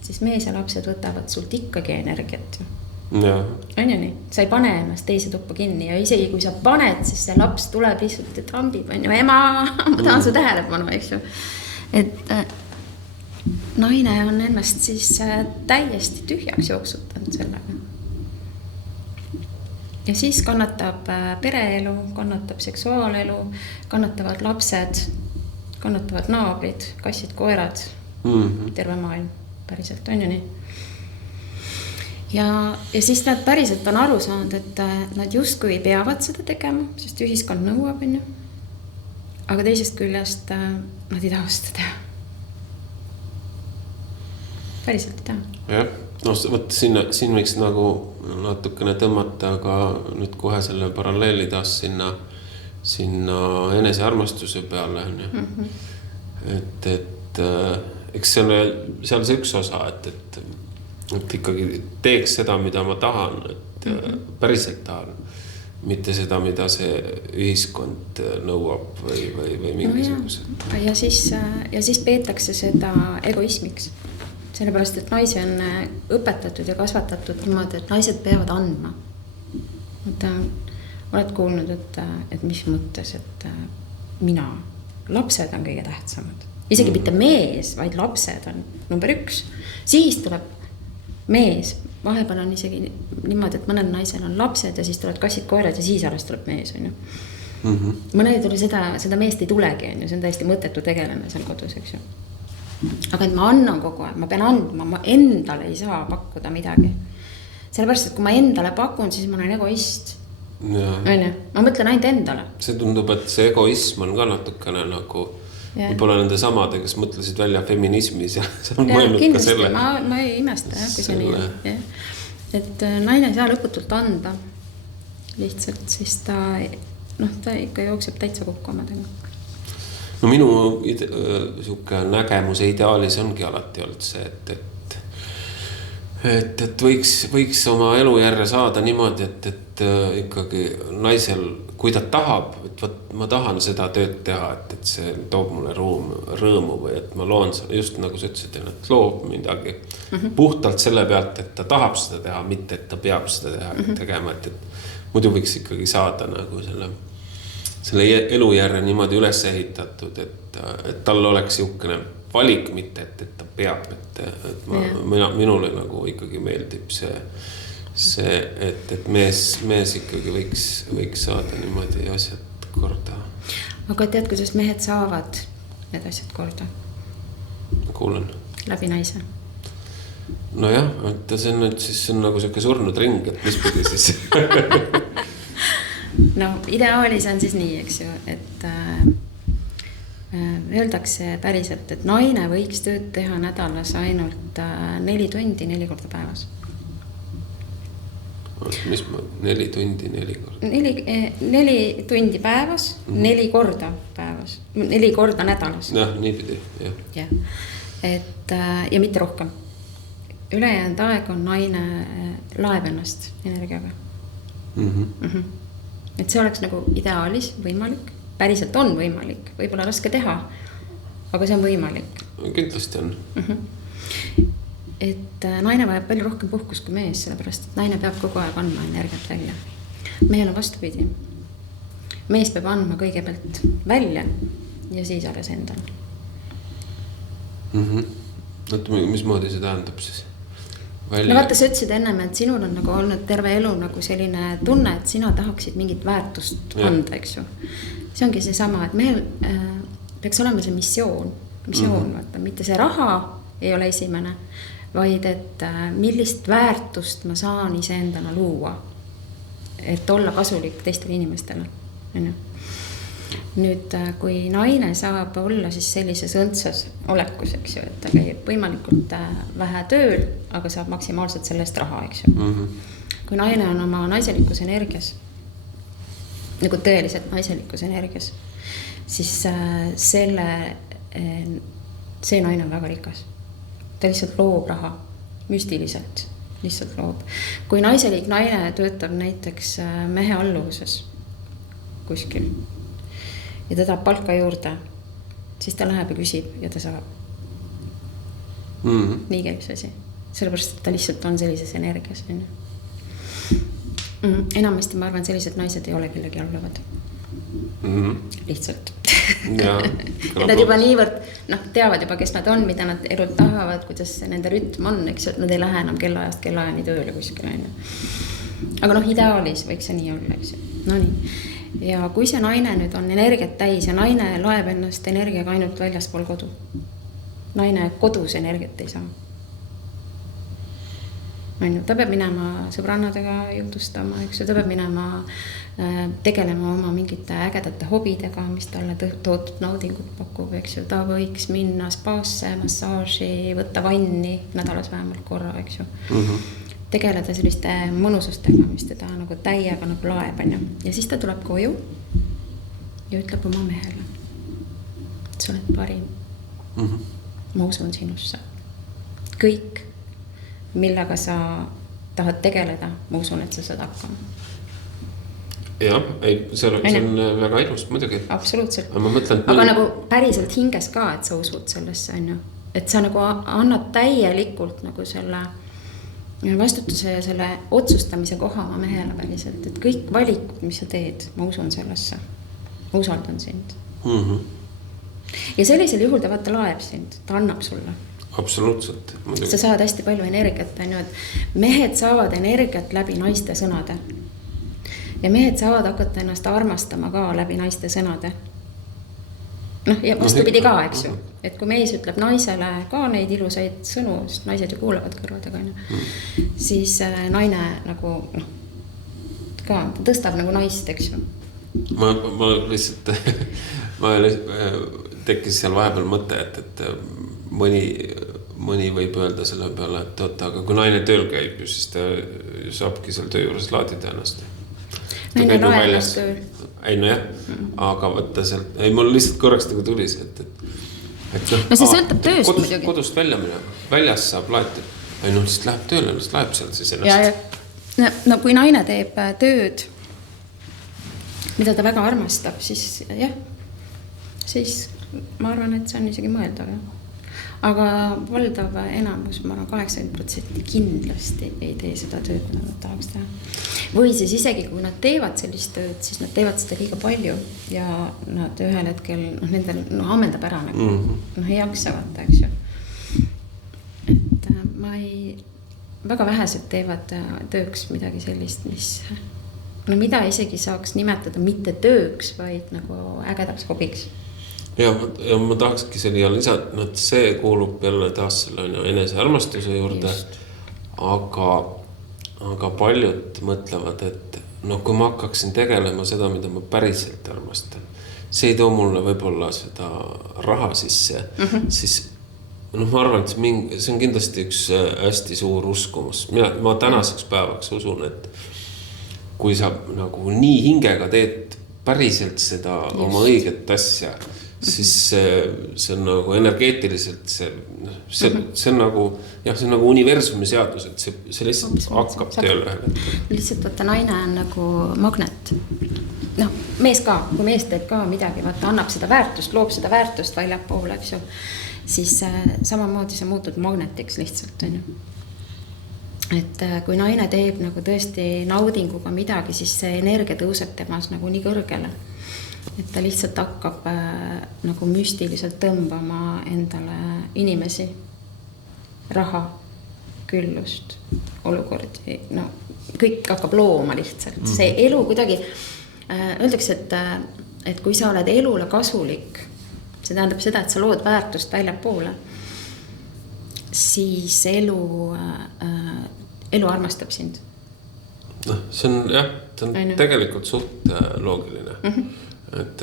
siis mees ja lapsed võtavad sult ikkagi energiat. Ja. On ju nii? Sa ei pane ennast teise tuppa kinni ja isegi kui sa paned, siis see laps tuleb lihtsalt ja trambib, on ju, ema, ma tahan su tähelepanu, eks ju. Et naine on ennast siis täiesti tühjaks jooksutanud sellega. Ja siis kannatab pereelu, kannatab seksuaalelu, kannatavad lapsed, kannatavad naabrid, kassid, koerad, terve maailm päriselt, on ju nii. Ja siis nad päriselt on aru saanud, et nad justkui peavad seda tegema, sest ühiskond nõuab, on ju. Aga teisest küljest nad ei taha seda teha. Päriselt ei taha. Jah, no võtta siin võiks nagu natukene tõmmata, aga nüüd kohe selle paralleeli taas sinna enesearmastuse peale. Et eks seal see üks osa, et ikkagi teeks seda, mida ma tahan, et päriselt tahan, mitte seda, mida see ühiskond nõuab või mingisugused. Ja siis peetakse seda egoismiks. Sellepärast, et naisi on õpetatud ja kasvatatud niimoodi, et naised peavad andma. Oled kuulnud, et mis mõttes, et lapsed on kõige tähtsamad. Isegi mitte mees, vaid lapsed on number 1. Siis tuleb mees. Vahepeal on isegi niimoodi, et mõnel naisel on lapsed ja siis tulevad kassid, koerad ja siis alles tuleb mees. On ju. Mõnel tuli seda meest ei tulegi. On ju. See on täiesti mõttetu tegelane seal kodus, eks ju. Aga et ma annan kogu aeg, ma pean andma, ma endale ei saa pakkuda midagi. Sellepärast, et kui ma endale pakun, siis ma olen egoist. Ma mõtlen ainult endale. See tundub, et see egoism on ka natukene nagu võib-olla nende samade, kes mõtlesid välja feminismis ja see on mõelnud ka selle. Ma ei imesta, kui see nii on. Et naine ei saa lõputult anda lihtsalt, siis ta ikka jookseb täitsa kokku omadega. No minu nägemuse ideaalis ongi alati olnud see, et võiks oma elu järje saada niimoodi, et ikkagi naisel, kui ta tahab, et ma tahan seda tööd teha, et see toob mulle rõõmu või et ma loon just nagu sa ütlesid, et loob midagi puhtalt selle pealt, et ta tahab seda teha, mitte et ta peab seda tegema, et muidu võiks ikkagi saada nagu selle elujärje niimoodi üles ehitatud, et tal oleks jõukene valik, mitte et ta peab, et minule nagu ikkagi meeldib see, et mees ikkagi võiks saada niimoodi asjad korda. Aga tead, kuidas mehed saavad need asjad korda? Kuulen. Läbi naise. Nojah, et see on nüüd siis nagu selline surnud ring, et mis pidi siis... No, ideaalis on siis nii, eks ju, et öeldakse päriselt, et naine võiks tööd teha nädalas ainult 4 tundi 4 korda päevas. Mis ma, 4 tundi 4 korda? 4 tundi päevas, 4 korda päevas, 4 korda nädalas. Jah, nii pidi, jah. Et, ja mitte rohkem. Ülejäänud aeg on naine laeb ennast energiaga. Et see oleks nagu ideaalis võimalik, päriselt on võimalik, võib-olla raske teha, aga see on võimalik. Kindlasti on. Et naine vajab palju rohkem puhkust kui mees, sellepärast, et naine peab kogu aeg andma energiat välja. Mehel on vastupidi. Mees peab andma kõigepealt välja ja siis alles endale. Mis moodi see tähendab siis? No vaata, sa ütlesid ennem, et sinul on nagu olnud terve elu nagu selline tunne, et sina tahaksid mingit väärtust anda, eks ju. See ongi see sama, et meil peaks olema see missioon, vaata, mitte see raha ei ole esimene, vaid et millist väärtust ma saan iseendana luua, et olla kasulik teistele inimestele. Nüüd, kui naine saab olla siis sellises õndsas olekus, eks ju, et ta käib võimalikult vähe tööl, aga saab maksimaalselt sellest raha, eks ju. Kui naine on oma naiselikus energias, nagu tõeliselt naiselikus energias, siis see naine on väga rikas. Ta lihtsalt loob raha, müstiliselt, lihtsalt loob. Kui naiselik naine töötab näiteks mehe alluvuses kuskil ja ta tahab palka juurde, siis ta läheb ja küsib ja ta saab. Nii käib see asi. Sellepärast, et ta lihtsalt on sellises energias. Enamasti ma arvan, sellised naised ei ole kellegi alluvad. Lihtsalt. Nad juba niivõrd teavad juba, kes nad on, mida nad elult tahavad, kuidas nende rütm on, eks, et nad ei lähe enam kellaajast kellaajani tööle kuskil. Aga ideaalis võiks see nii olla, eks. No nii. Ja kui see naine nüüd on energiat täis ja naine laeb ennast energiaga ainult väljaspool kodu. Naine kodus energiat ei saa. Ta peab minema sõbrannadega jutustama, eks, ta peab minema tegelema oma mingite ägedate hobidega, mis talle tootud naudingut pakub, eks ju. Ta võiks minna spaasse, massaaži, võtta vanni nädalas vähemalt korra, eks ju. Tegeleda selliste mõnusustega, mis teda nagu täiega nagu laeb. Ja siis ta tuleb koju ja ütleb oma mehele, et sa oled parim. Ma usun sinusse. Kõik, millega sa tahad tegeleda, ma usun, et sa saad hakkama. Jah, see on väga ilus, muidugi. Absoluutselt. Aga nagu päriselt hinges ka, et sa usud sellesse, et sa nagu annad täielikult nagu selle vastutuse ja selle otsustamise koha oma mehele päriselt, et kõik valikud, mis sa teed, ma usun sellesse, ma usaldan sind. Ja sellisel juhul ta vaata laeb sind, ta annab sulle. Absoluutselt. Sa saad hästi palju energiat, et mehed saavad energiat läbi naiste sõnade. Ja mehed saavad hakata ennast armastama ka läbi naiste sõnade. Ja vastupidi ka, eks ju. Et kui mees ütleb naisele ka neid ilusaid sõnu, sest naised ju kuulavad kõrvadega, siis naine nagu ka tõstab nagu naist, eks ju. Ma lihtsalt tekkis seal vahepeal mõte, et mõni võib öelda selle peale, et aga kui naine tööl käib, siis ta saabki seal töö juures laadida ennast. Naine laenas tööl. Ei, no jah, aga võtta sealt, mul lihtsalt korraks nagu tuli see, et no see sõltab tööst muidugi. Kodust välja minema, väljas saab laeti. Ei, siis läheb tööle, läheb seal siis ennast. No kui naine teeb tööd, mida ta väga armastab, siis jah, siis ma arvan, et see on isegi mõeldav. Aga valdav enamus, ma arvan, 80% kindlasti ei tee seda tööd, mida nad tahaks teha. Või siis isegi, kui nad teevad sellist tööd, siis nad teevad seda liiga palju ja nad ühel hetkel nendel ammendab ära nagu, ei jaksa vaata, eks ju. Et väga vähesed teevad tööks midagi sellist, mida isegi saaks nimetada mitte tööks, vaid nagu ägedaks hobiks. Ja ma tahakski selle lisada, et see kuulub jälle taas selle enesearmastuse juurde, aga paljud mõtlevad, et kui ma hakkaksin tegelema seda, mida ma päriselt armastan, see ei too mulle võib-olla seda raha sisse, siis ma arvan, et see on kindlasti üks hästi suur uskumus. Ma tänaseks päevaks usun, et kui sa nagu nii hingega teed päriselt seda oma õiget asja, siis see on nagu energeetiliselt see on nagu universumi seadus, et see lihtsalt hakkab tööle. Lihtsalt vaata, naine on nagu magnet. Mees ka, kui mees teeb ka midagi, vaata, annab seda väärtust, loob seda väärtust väljapoole, eks ju, siis samamoodi sa muutud magnetiks lihtsalt, on ju. Et kui naine teeb nagu tõesti naudinguga midagi, siis see energia tõuseb temas nagu nii kõrgele. Et ta lihtsalt hakkab nagu müstiliselt tõmbama endale inimesi, raha, küllust, olukordi, kõik hakkab looma lihtsalt. See elu kuidagi, öeldakse, et kui sa oled elule kasulik, see tähendab seda, et sa lood väärtust väljapoole, siis elu armastab sind. Noh, see on jah, see on Ainu. tegelikult suht loogiline. Et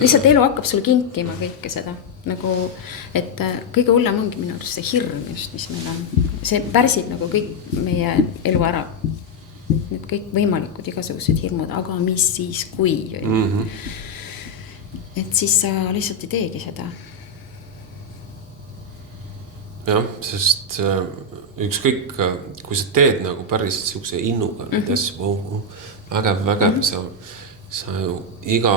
Lihtsalt elu hakkab sulle kinkima kõike seda. Nagu, et kõige hullem ongi minu arust see hirm just, mis meil on. See pärsib nagu kõik meie elu ära. Need kõik võimalikud igasugused hirmud, aga mis siis kui? Et siis sa lihtsalt ei teegi seda. jah, sest ükskõik, kui sa teed nagu päriselt siukse innuga neid asju, vägev, sa ju iga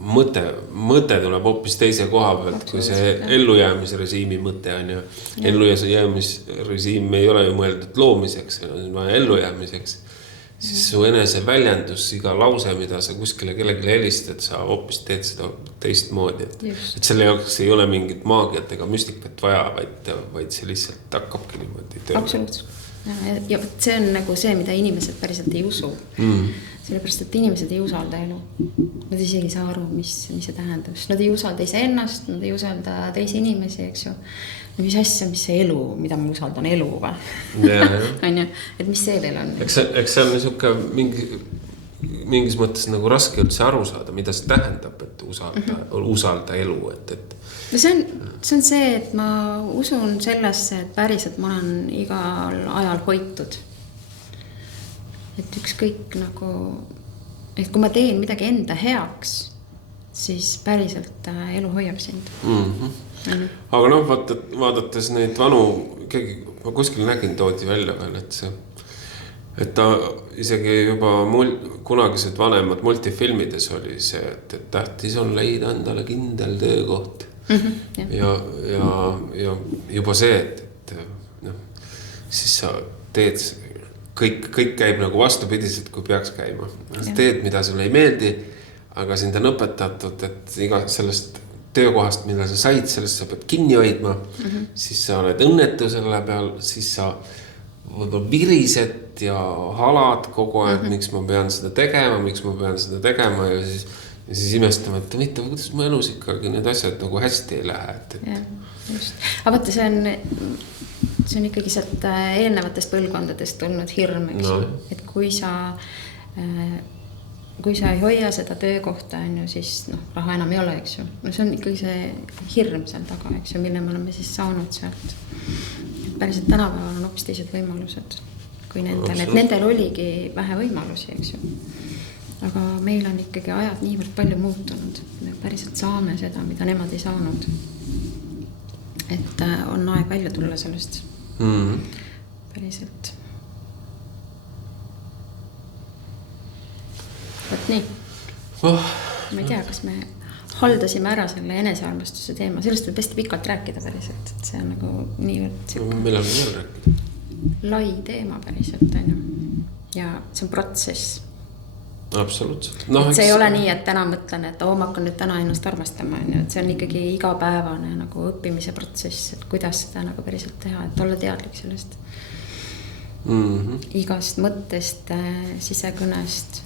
mõte tuleb hoopis teise koha pealt, kui see ellujäämisrežiimi mõte on ja ellujäämisrežiim ei ole ju mõeldud loomiseks, see on vaja ellujäämiseks. Siis su enese väljendus, iga lause, mida sa kuskile kellelegi helistad, sa hoopis teed seda teist moodi. Et selle jaoks ei ole mingit maagiat ega müstikat vaja, vaid see lihtsalt hakkabki niimoodi tööle. Absoluutselt. Ja see on nagu see, mida inimesed päriselt ei usu. Sellepärast, et inimesed ei usalda elu. Nad isegi ei saa aru, mis see tähendab. Nad ei usalda ise ennast, nad ei usalda teisi inimesi, eks ju. Mis asja, mis see elu, mida ma usaldan elu või? Et mis see veel on? Eks see on niisugune mingis mõttes nagu raske üldse aru saada, mida see tähendab, et usalda elu. No see on see, et ma usun sellesse, et päriselt ma olen igal ajal hoitud. Et ükskõik nagu, et kui ma teen midagi enda heaks, siis päriselt elu hoiab sind. Aga noh, vaadates neid vanu, ma kuskil nägin toodi välja veel, et ta isegi juba kunagised vanemad multifilmides oli see, et tähtis on leida endale kindel töökoht. Ja juba see, et siis sa teed, kõik käib nagu vastupidiselt, kui peaks käima. Sa teed, mida sulle ei meeldi, aga sind on õpetatud, et iga sellest töökohast, mida sa said, sellest sa pead kinni hoidma, siis sa oled õnnetu selle peal, siis sa võib-olla virised ja halad kogu aeg, miks ma pean seda tegema ja siis imestama, et mitte, kuidas mu elus ikkagi need asjad nagu hästi ei lähe. Ja, just. Aga vaata, see on ikkagi sealt eelnevatest põlvkondadest tulnud hirm, eks ju, et kui sa ei hoia seda töökohta, siis raha enam ei ole, eks ju. No see on ikkagi see hirm seal taga, eks ju, mille me oleme siis saanud sealt. Päriselt tänapäeval on hoopis teised võimalused kui nendel, et nendel oligi vähe võimalusi, eks ju. Aga meil on ikkagi ajad niivõrd palju muutunud. Me päriselt saame seda, mida nemad ei saanud. Et on aeg välja tulla sellest. Päriselt. Võt nii. Ma ei tea, kas me haldasime ära selle enesearmastuse teema. Sellest võib hästi pikalt rääkida päriselt. Et see on nagu niivõrd millal me veel rääkida? Lai teema päriselt, on ju. Ja see on protsess. Absoluutselt. Et see ei ole nii, et täna mõtlen, et ma hakkan nüüd täna ennast armastama. Et see on ikkagi igapäevane nagu õppimise protsess, et kuidas seda nagu päriselt teha, et olla teadlik sellest. Igast mõttest, sisekõnest,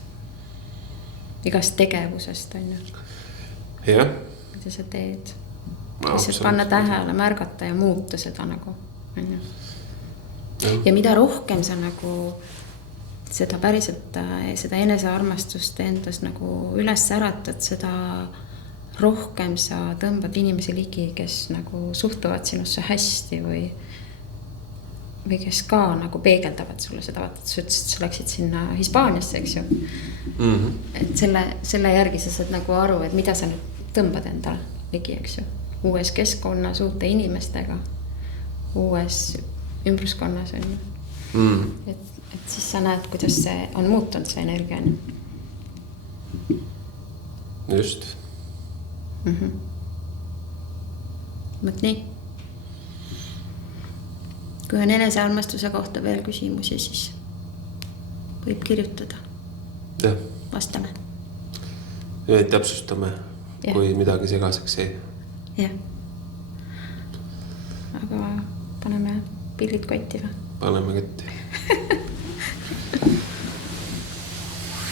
igast tegevusest, on ju. Jah. Mida sa teed. Lihtsalt panna tähele, märgata ja muuta seda nagu, on ju. Ja mida rohkem sa nagu seda päriselt, seda enesearmastust endas nagu üles äratad, seda rohkem sa tõmbad inimesi ligi, kes nagu suhtuvad sinusse hästi või kes ka nagu peegeldavad sulle seda, vaata, sa ütlesid, sa läksid sinna Hispaaniasse, eks ju. Et selle järgi sa saad nagu aru, et mida sa nüüd tõmbad endale ligi, eks ju. Uues keskkonnas, uute inimestega, uues ümbruskonnas on ju. Et siis sa näed, kuidas see on muutunud, see energia on. Just. Mõt nii. Kui on enesearmastuse kohta veel küsimusi, siis võib kirjutada. Ja. Vastame. Ja täpsustame, kui midagi segaseks ei. Jah. Aga paneme pillid kotti või? Paneme kotti.